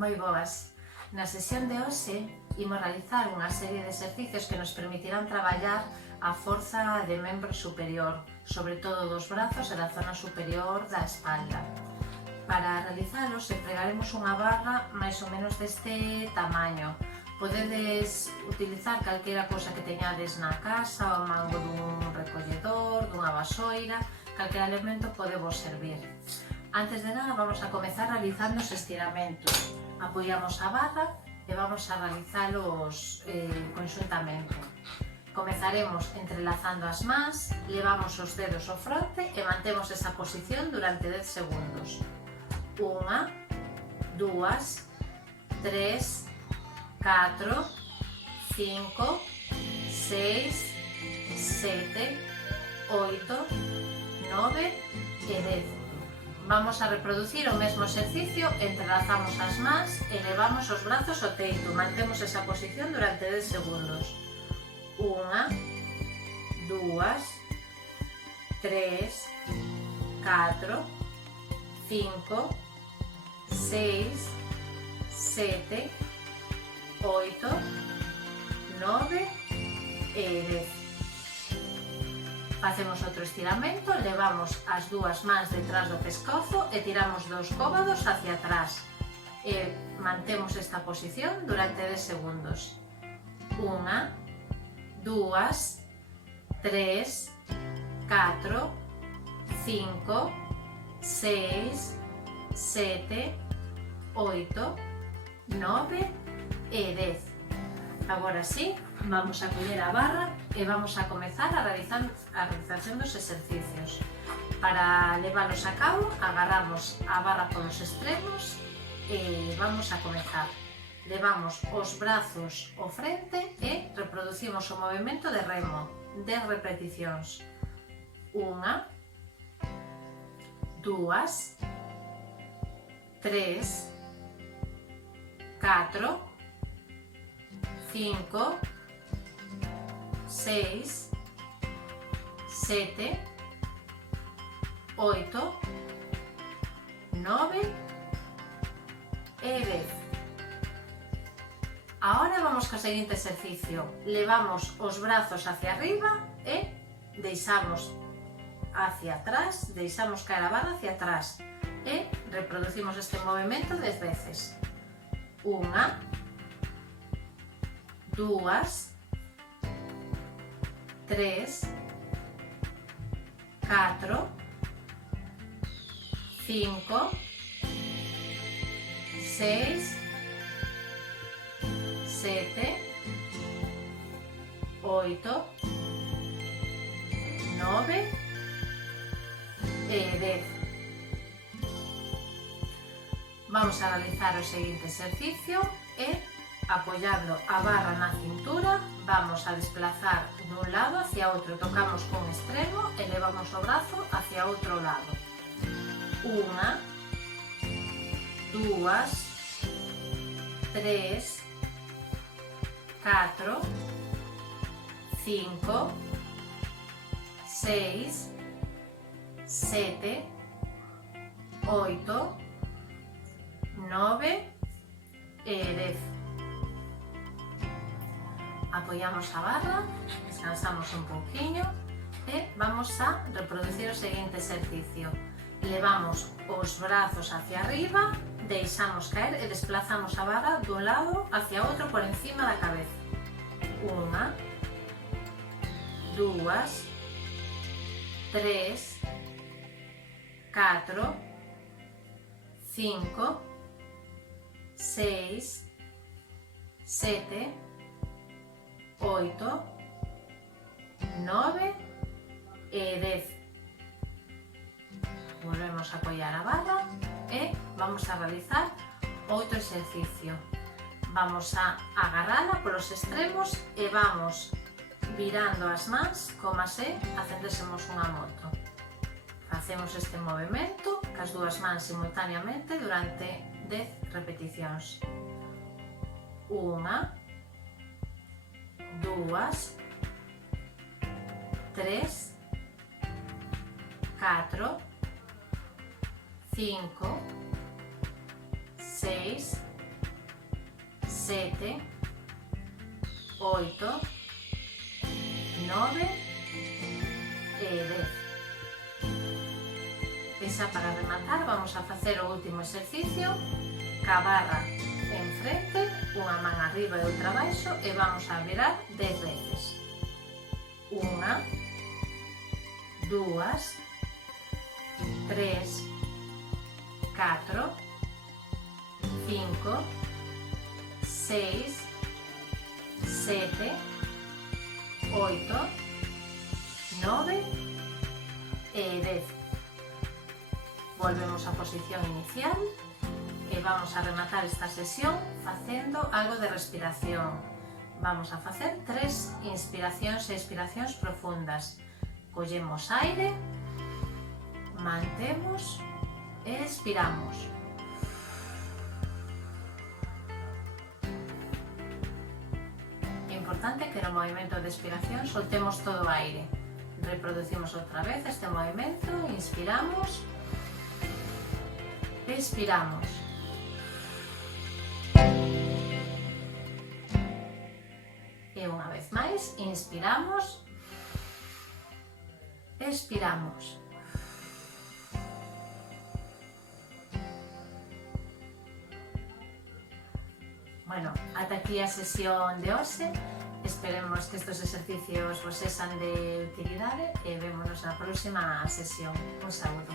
Moi boas. Na sesión de hoxe imos realizar unha serie de exercicios que nos permitirán traballar a forza de membro superior, sobre todo dos brazos e da zona superior da espalda. Para realizalos empregaremos unha barra máis ou menos deste tamaño. Podedes utilizar calquera cousa que teñades na casa, o mango dun recolledor, dunha vasoira, calquera elemento pode vos servir. Antes de nada vamos a comezar realizando os estiramentos. Apoiamos a barra e vamos a realizalos conxuntamente. Comezaremos entrelazando as mans, levamos os dedos ao fronte e mantemos esa posición durante 10 segundos. 1, 2, 3, 4, 5, 6, 7, 8, 9 e 10. Vamos a reproducir o mesmo exercicio, entrelazamos as mans e levamos os brazos ao teito, mantemos esa posición durante 10 segundos. 1, 2, 3, 4, 5, 6, 7, 8, 9 e 10. Facemos outro estiramento, levamos as dúas mans detrás do pescozo e tiramos dos cóbados hacia atrás e mantemos esta posición durante 10 segundos. 1, 2, 3, 4, 5, 6, 7, 8, 9 e 10. Agora sí, vamos a coller a barra e vamos a comezar a realización dos exercicios. Para leválos a cabo, agarramos a barra polos extremos e vamos a comezar. Levamos os brazos ao frente e reproducimos o movimento de remo, 10 repeticións. 1, 2, 3, 4, 5, 6, 7, 8, 9 e 10. Ahora vamos co seguinte exercicio. Levamos os brazos hacia arriba e deixamos hacia atrás, deixamos caer a barra hacia atrás e reproducimos este movimento 10 veces. 1, 2, 3, 4, 5, 6, 7, 8, 9 e 10. Vamos a realizar o seguinte exercicio e apoyando a barra na cintura, vamos a desplazar dun lado hacia outro, tocamos con extremo e levamos o brazo hacia outro lado. 1, 2, 3, 4, 5, 6, 7, 8, 9 e 10. Apoiamos a barra, descansamos un pouquiño e vamos a reproducir o seguinte exercicio. Levamos os brazos hacia arriba, deixamos caer e desplazamos a barra dun lado hacia outro por encima da cabeza. 1, 2, 3, 4, 5, 6, 7, 8, 9 e 10. Volvemos a apoiar a barra e vamos a realizar outro exercicio. Vamos a agarrala polos extremos e vamos virando as mans como se acendésemos unha moto. Facemos este movimento cas dúas mans simultaneamente durante 10 repeticións. 1, 2, 3, 4, 5, 6, 7, 8, 9 e 10. E xa para rematar vamos a facer o último exercicio ca barra en frente, unha man arriba e outra abaixo, e vamos a virar 10 veces. 1, 2, 3, 4, 5, 6, 7, 8, 9 e 10. Volvemos á posición inicial e vamos a rematar esta sesión facendo algo de respiración. Vamos a facer 3 inspiracións e expiracións profundas. Collemos aire, mantemos e expiramos. É importante que no movimento de expiración soltemos todo o aire. Reproducimos outra vez este movimento, inspiramos, expiramos. E unha vez máis, inspiramos, expiramos. Bueno, ata aquí a sesión de hoxe. Esperemos que estos exercicios vos sexan de utilidade e vémonos na próxima sesión. Un saúdo.